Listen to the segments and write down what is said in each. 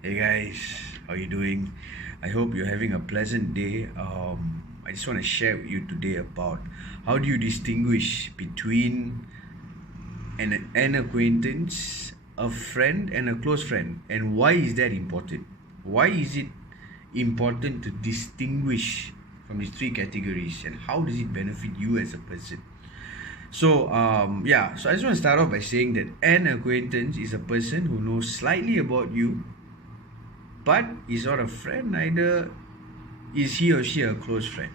Hey guys, how you doing? I hope you're having a pleasant day. I just want to share with you today about how do you distinguish between an acquaintance, a friend, and a close friend, and why is that important? Why is it important to distinguish from these three categories, and how does it benefit you as a person? So I just want to start off by saying that an acquaintance is a person who knows slightly about you but is not a friend, neither is he or she a close friend.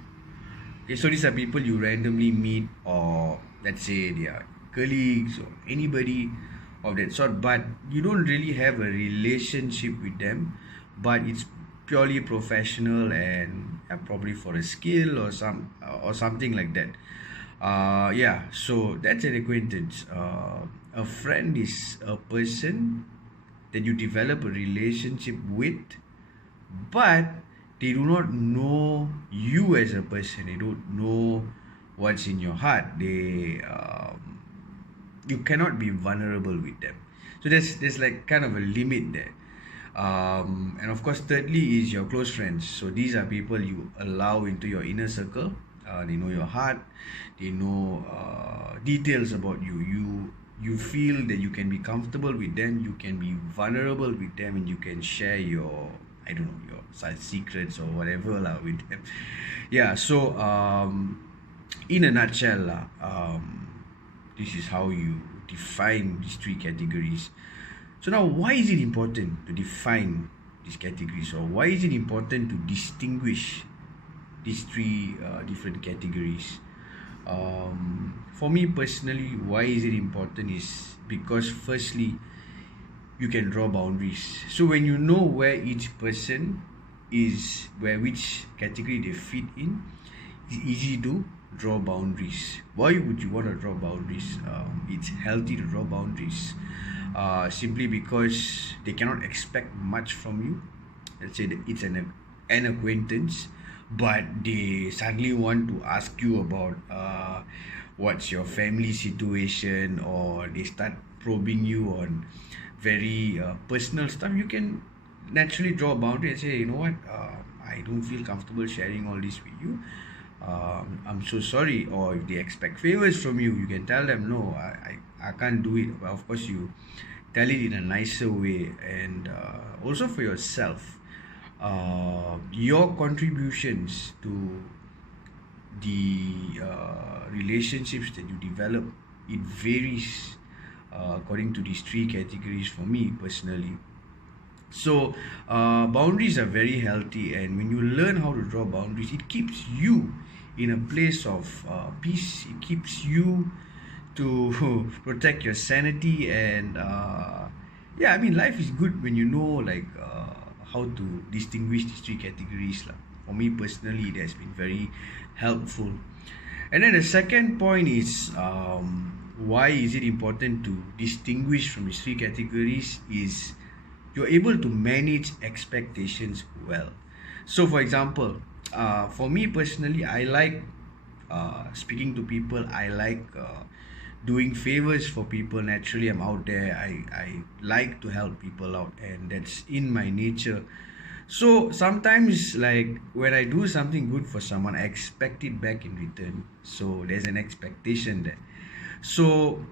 Okay, so these are people you randomly meet, or let's say they are colleagues or anybody of that sort, but you don't really have a relationship with them, but it's purely professional and probably for a skill or something like that. So that's an acquaintance. A friend is a person that you develop a relationship with, but they do not know you as a person. They don't know what's in your heart. You cannot be vulnerable with them. So there's like kind of a limit there. And of course, thirdly is your close friends. So these are people you allow into your inner circle. They know your heart. They know details about you. You feel that you can be comfortable with them. You can be vulnerable with them, and you can share your, I don't know, your secrets or whatever lah with them. In a nutshell lah, this is how you define these three categories. So now, why is it important to define these categories, or why is it important to distinguish these three different categories? For me personally, why is it important is because firstly, you can draw boundaries. So when you know where each person is, where which category they fit in, it's easy to draw boundaries. Why would you want to draw boundaries? It's healthy to draw boundaries, simply because they cannot expect much from you. Let's say that it's an acquaintance, but they suddenly want to ask you about what's your family situation, or they start probing you on very personal stuff. You can naturally draw a boundary and say, you know what, I don't feel comfortable sharing all this with you. I'm so sorry. Or if they expect favors from you, you can tell them, no, I can't do it. But of course, you tell it in a nicer way. And also for yourself, your contributions to the relationships that you develop, it varies according to these three categories for me personally. So boundaries are very healthy, and when you learn how to draw boundaries, it keeps you in a place of peace. It keeps you to protect your sanity, and life is good when you know how to distinguish these three categories lah. For me personally, it has been very helpful. And then the second point is, why is it important to distinguish from these three categories is you're able to manage expectations well. So for example, for me personally, I like speaking to people. I like doing favors for people. Naturally, I'm out there. I like to help people out, and that's in my nature. So sometimes, like when I do something good for someone, I expect it back in return. So there's an expectation there. So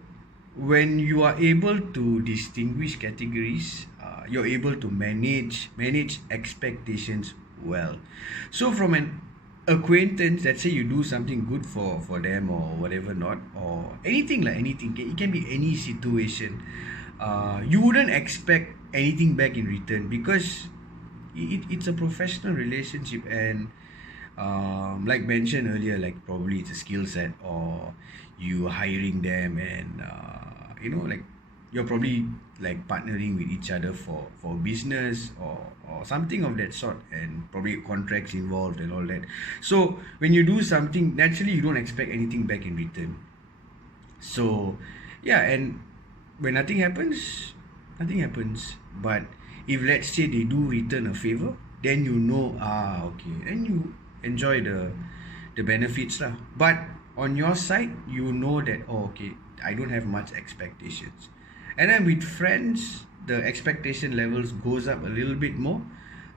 when you are able to distinguish categories, you're able to manage expectations well. So from an acquaintance, let's say you do something good for them or whatever, not, or anything, like anything, it can be any situation. You wouldn't expect anything back in return, because it's a professional relationship. And like mentioned earlier, like probably it's a skill set, or you hiring them, and like you're probably like partnering with each other for business, or something of that sort, and probably contracts involved and all that. So when you do something, naturally you don't expect anything back in return. So and when nothing happens. But if let's say they do return a favor, then you know, okay, and you enjoy the benefits lah. But on your side, you know that, oh, okay, I don't have much expectations. And then with friends, the expectation levels goes up a little bit more,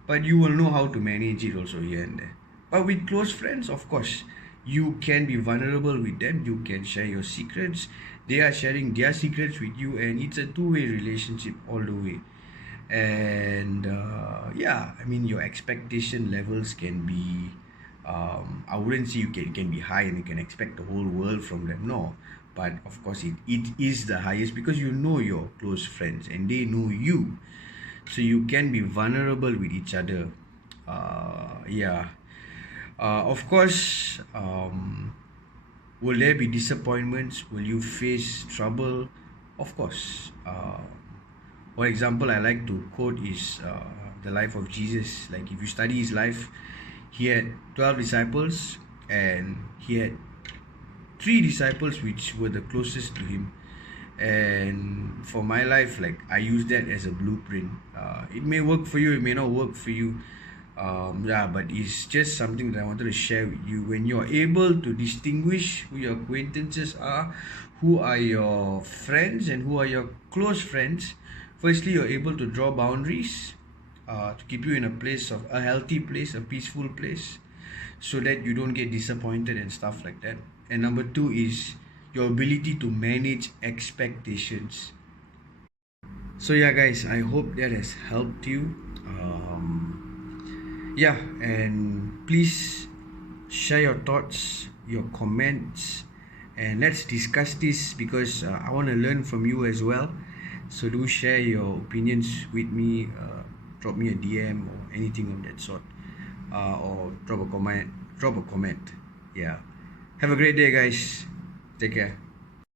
but you will know how to manage it also here and there. But with close friends, of course, you can be vulnerable with them. You can share your secrets. They are sharing their secrets with you, and it's a two-way relationship all the way. And yeah, I mean, your expectation levels can be, I wouldn't say you can be high and you can expect the whole world from them. No, but of course it is the highest because you know your close friends and they know you, so you can be vulnerable with each other. Yeah. Of course, will there be disappointments? Will you face trouble? Of course. One example I like to quote is the life of Jesus. Like, if you study his life, he had 12 disciples, and he had three disciples which were the closest to him. And for my life, like, I use that as a blueprint. It may work for you, it may not work for you. Yeah, but it's just something that I wanted to share with you. When you're able to distinguish who your acquaintances are, who are your friends, and who are your close friends, firstly, you're able to draw boundaries to keep you in a place of a healthy place, a peaceful place, so that you don't get disappointed and stuff like that. And number two is your ability to manage expectations. So yeah, guys, I hope that has helped you. Yeah, and please share your thoughts, your comments, and let's discuss this because I want to learn from you as well. So do share your opinions with me. Drop me a DM or anything of that sort, or drop a comment. Yeah. Have a great day, guys. Take care.